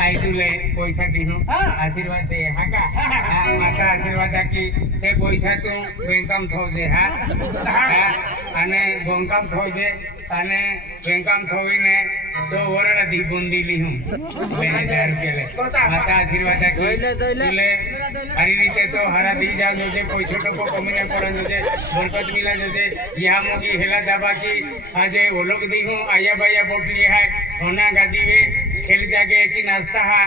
आई तुले पैसा दिहूं आशीर्वाद दे हा का माता आशीर्वाद की ते पैसा तू बैंकम थो दे हा अने बैंकम थो दे अने बैंकम थोईने तो ओरडा दी बुंदी लीहूं 2000 रुपया ले माता आशीर्वाद की तुले हरी रीते तो हरा दी जाओ जो पैसा टको कमीने पड़न जो बरकत मिला जो यहाँ मोगी हेला दबा की आज वो लोग दिहूं आया बाया बोटली है होना गादी वे खेल जागे की नाश्ता है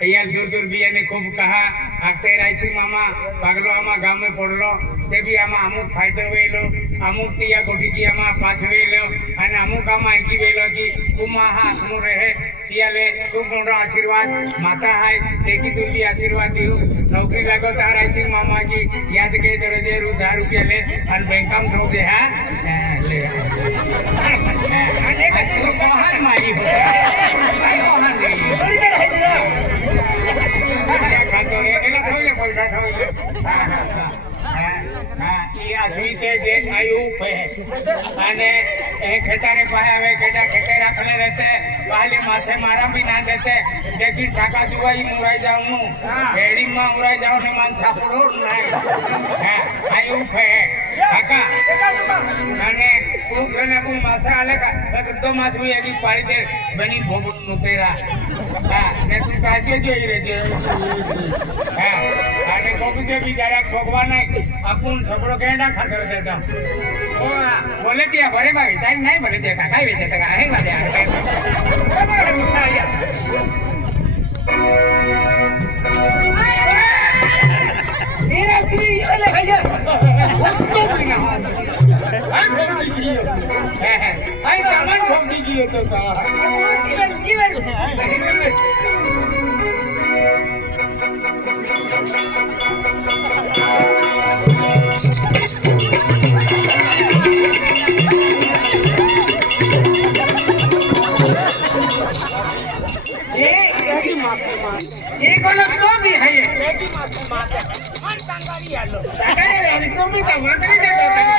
यार दूर दूर भी ने खूब कहा आते राइसी मामा पागलो आमा गांव में पड़लो ते भी आमा अमुक फायदो वेलो अमुक तिया गोटी की आमा पाछ वेलो अने अमुक आमा एकी वेलो की कुमा हाथ नु रहे तिया ले तुम मोरो आशीर्वाद माता है तेकी तुली आशीर्वाद दियो नौकरी लागो तार राइसी मामा की याद के दरे दे रुधा रुपया ले और बैंकम थो दे हां ले अने कछु कोहार मारी हो कोहार रे थोड़ी देर है दिरा पैसा आसवी ते जे आयु पे आने खेताने पाया खेता खेते रखले रहते पहले माथे मारा भी ना देते देखी टाका जुवाई मुराई जाऊं भेड़ी में मुराई जाऊं ने मान छापड़ो नहीं आयु पे काका आने कुने को माथा आले का तो माछ भी एक पाड़ी दे बनी भोबुट नु तेरा ने तू काजे जोई रे जे आने कोबी के भी जरा भगवान अपन छपड़ो केडा खातर देता ओ बोले दिया भरे भाई टाइम नहीं बोले दिया काका ही देता का है बात यार मेरा जी ये ले भैया तो बिना आई सामान खोल दीजिए तो जीवन ये कोन तो भी है ये बेटी मास मन टांगारी आलो टांगारी रे तो भी तो वाटरी दे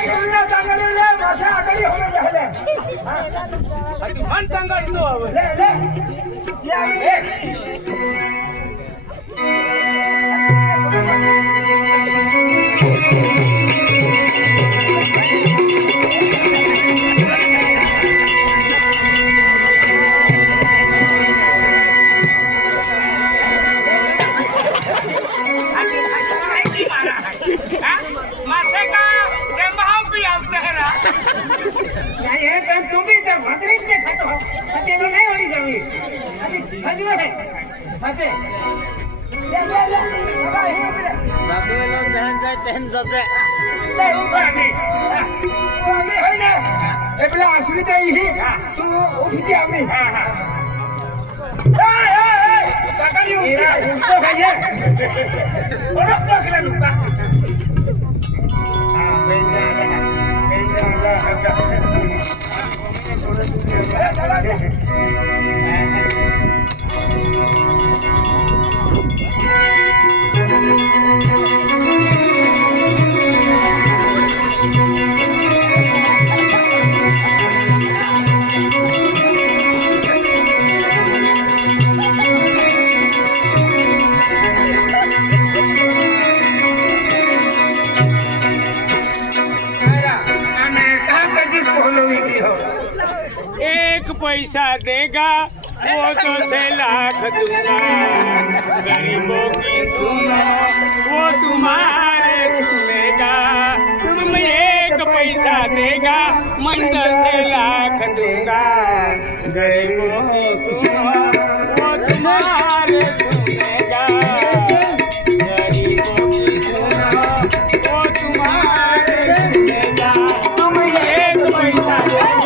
तुमने टांगारी ले मासे आगली होने जाले हां मन टांगारी तो आवे ले ये पैसा देगा वो तो से लाख दूंगा गरीबों की सुनो वो तुम्हारे सुनेगा तुम एक पैसा देगा मैं 10 लाख दूंगा गरीबों की सुनो वो तुम्हारे सुनेगा गरीबों की सुनो वो तुम्हारे सुनेगा तुम एक पैसा देगा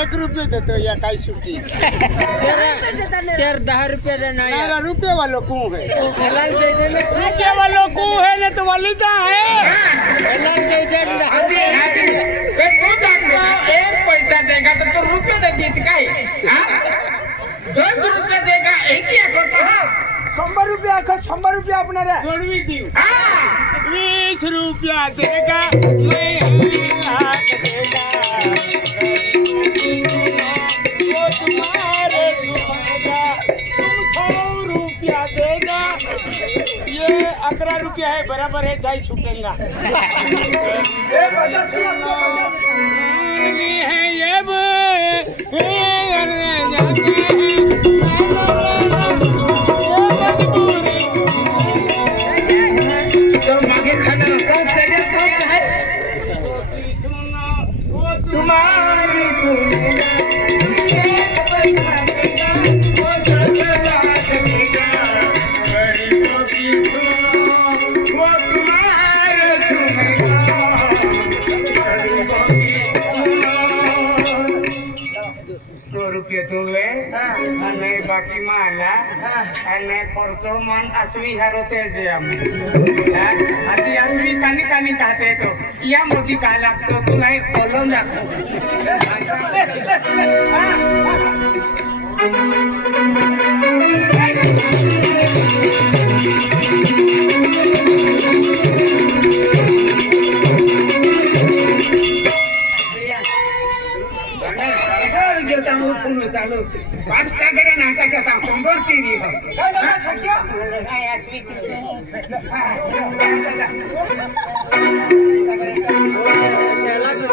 ₹1 देते या काई सुकी तेरे 10 रुपये देना यार रुपये वालों को है हलाल दे देना रुपये वालों को है ना तो वालिदा है हलाल दे देना वे तू जाको 1 पैसा देगा तो रुपये दे जीत का है हां 10 रुपये देगा एक ही अकाउंट 100 रुपये रुपया आखो 100 रुपया अपना रे जोड़वी दी हाँ 20 रुपया देगा मैं हाथ देगा वो तुम्हारे सुनेगा तुम 100 रुपया देगा ये 11 रुपया है बराबर है जाई छूटेगा ए 50 है ये तो मागे खाना कौन तेरे कौन है तुम्हारी सुनेगा पैसा देगा वो चला देगा गरीबों की सुनो वो तुम्हारे सुनेगा गरीबों की सुनो 100 रुपया तुम ले અને બાકીમાં આલા અને ખર્ચો મન આસવી હારો તે જે અમે આથી આસવી કાની કાની કાતે તો યા મોટી કા લાગતો તું લઈ બોલો નાખો चालू पाचशा करे नाकाच्या तांबोर केली काय झालं छकिया काय आसवी त्याला बी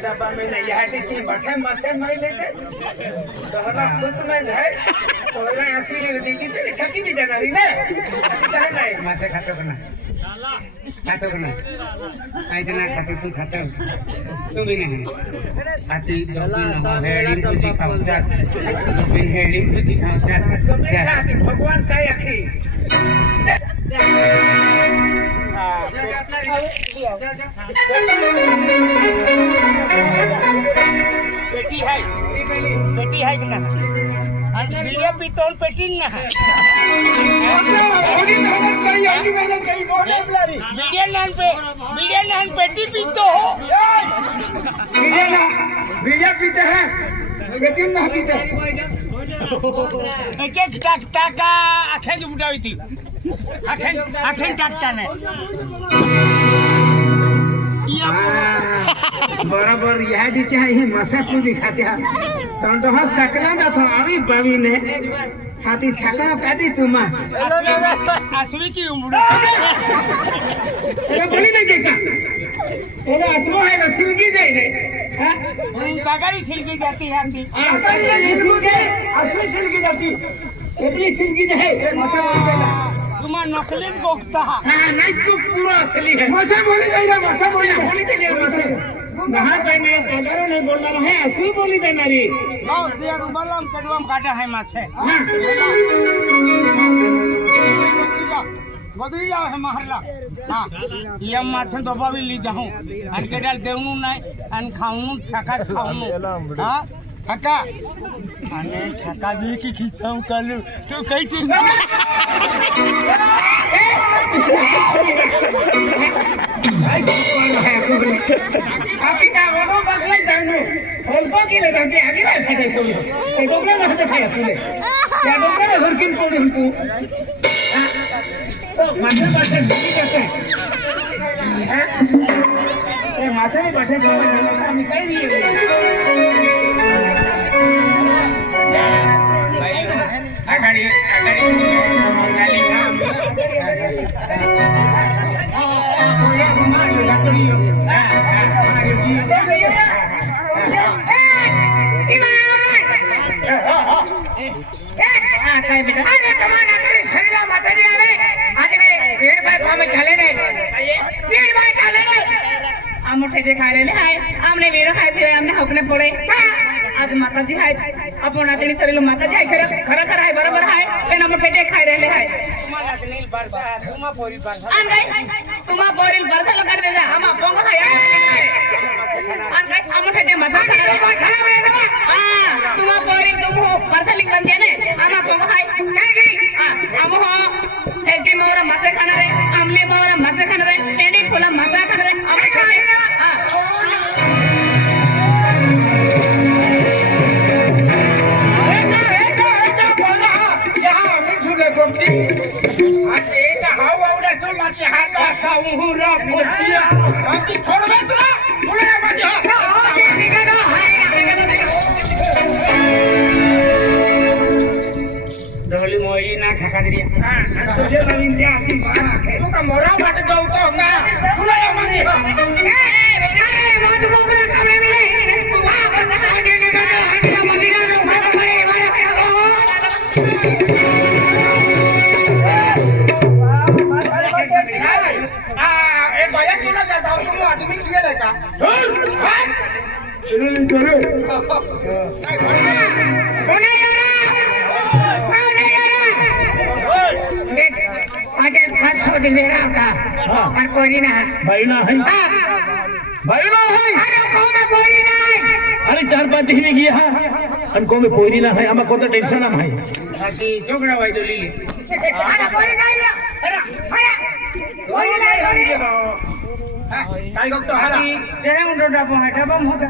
डब्बा में नहीं है कि बैठे मसे मैं लेते दोहरा खुश में जाए तो ना ऐसी देखी से ठकी भी जाना रही ना नहीं मासे खातो का ना आई जना खाते तू खाता तू भी नहीं आती जो भी न हो हेडिंग तुझी खाऊचा बिन हेडिंग तुझी खाऊचा भगवान काय आखी पेटी है कि ना वीडियो पितौल पेटिंग ना है वीडियो नान पेटी पीतो हो वीडियो पीते हैं पेटी ना पीते एक एक टाका आंखें जो बुढ़ाई थी आंखें टाकता ने बराबर यह दिखे है ये मसा पूजी खाते हैं तो हाँ सकना जा तो अभी बावी ने हाथी सकना काटी तुमा आसवी की उम्र ये बोली नहीं क्या ये आसमो है ना सिलकी जाए ने हाँ कागरी सिलकी जाती है आती असली सिलकी जाती इतनी सिलकी जाए मसा बोली गई तुम्हारा नकली गोख्ता हाँ नहीं तो पूरा असली है मसा बोली गई मसा बोली बोली चलिए मसा नहा पहने कागरो नहीं बोलना है असली बोली देना री हाँ दिया रुबलम कड़वम काटा है माछे हाँ बदली जाओ है महरला हाँ ये माछे तो बावी ली जाऊँ अन के डाल देवनू नहीं अन खाऊँ छका खाऊँ हाँ કાકા અને ઠાકાજી की खिस्सा कालू तू कई टीम આખી કા ઓનો બદલે જાણો ઓલકો કે લે કે આગે ના થાય તો એ ડોબરા ના તો થાય તું યા ડોબરા હરકિન કોડ તું તો માથે પાછે બીજી કરતે એ માથે ની પાછે જોવા અમે કઈ દઈએ આગાડી मोठे जे खायले हाय आमने वेळ खायचे आमने हकने पडे आज माताजी हाय आपण आतणी सरेलो माताजी हाय खरं खरं खरं हाय बरोबर हाय पण मोठे जे खाय राहिले हाय तुम्हा पोरील बरसा लोक दे जा आमा पोंग हाय आन काय मोठे जे मजा खायले झाला बे बाबा तुम्हा पोरील तुम हो बरसा लिख बंदे ने आमा पोंग हाय काय गई आम हो हेटी मोरा मजा खाणारे आमले मोरा मजा खाणारे टेडी फुला मजा खाणारे आमा ડોલી મોઈ ના ઠાકા દરિયા तुझे नवीन दे आसी बारा के तू का मोरा માટે જાવ તો ના બોલાયા માંગે मत बोकरा कमे मिले वाह बता के के हटना मंदिरा लो भाग करे એ ભયા તું ના જાતા હું આદમી કીએ લેકા आगे 500 दिन मेरा था और कोई ना भाई ना है भाई ना है अरे कौन में कोई ना अरे 4-5 दिन में गया हमको में पोरी ना है हमें कोता टेंशन ना है બાકી છોકરા હોય તો લઈ લે अरे कोई नहीं अरे अरे कोई नहीं કાઈ ગપ તો હારા જેને ઊંડો ડાબો હોય ડાબામાં હોતા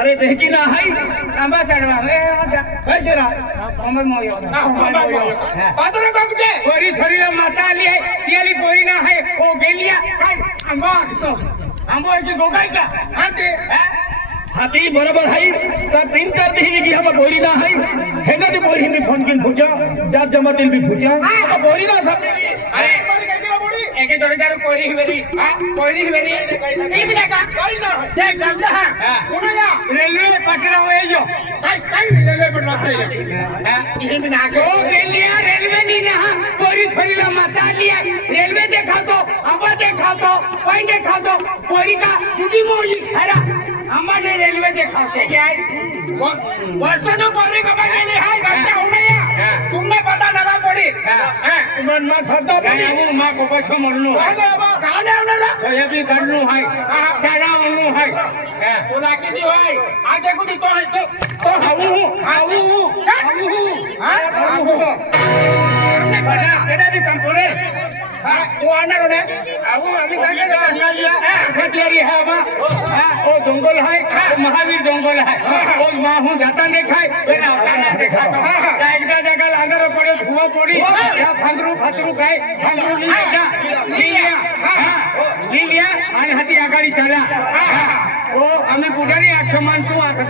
अरे देखी ना है આંબા ચડવા એ હોતા કઈ છે અમર મોયો પાદરે ગપ કે પોરી છરીલા માતા આલી હે પેલી પોરી ના હે ઓ ગેલિયા કાઈ આંબો તો આંબો કે ગોગાઈ का હાતે हाथी बराबर है तो प्रिंट कर दी कि हम बोरी ना है हेना दी बोरी में फोन किन फुजा जात जमा दिल भी फुजा अब बोरी ना सब અરે એકે જોડે જારો કોઈરી હવેલી કોઈરી હવેલી ઈ બિના કોઈ ના દે ગલતા હા કોનયા રેલવે પકડા હોય જો કાઈ લેલે પર રાખે ઈ બિના કે ઓ ગેલિયા રેલવે ની ના પોરી છરીલા માતા આલી હે રેલवे देखा तो आंबा देखा तो कोई देखा तो पोरी का टूटी मोरी खरा आंबा ने रेलवे देखा तो વર્ષનો કોઈરી કમાઈ ગયેલી હાય ગલતા હોનયા तुमने पता लगा पड़ी मन में सदा बनाऊ मां को पछो मरनु કાને આવના सोयाबीन करनु है चारा मरनु है બોલા કીધી હોય આ દેખું તો હે તો आऊ હા हमने बड़ा केड़ा दी कंपोरे હા તું આનારો ને आऊ हमें काके करना लिया खेतियारी है बा ओ जंगल है महावीर जंगल है ओ माहू जाता नहीं खाए बिना खाना देखा तो एकदा जगह अंदर पड़े धुआं पड़ी या फंगरू खाए फंगरू लिया आणि हाती आगाडी चला ओ आम्ही पुढारी आख्य मानतो आता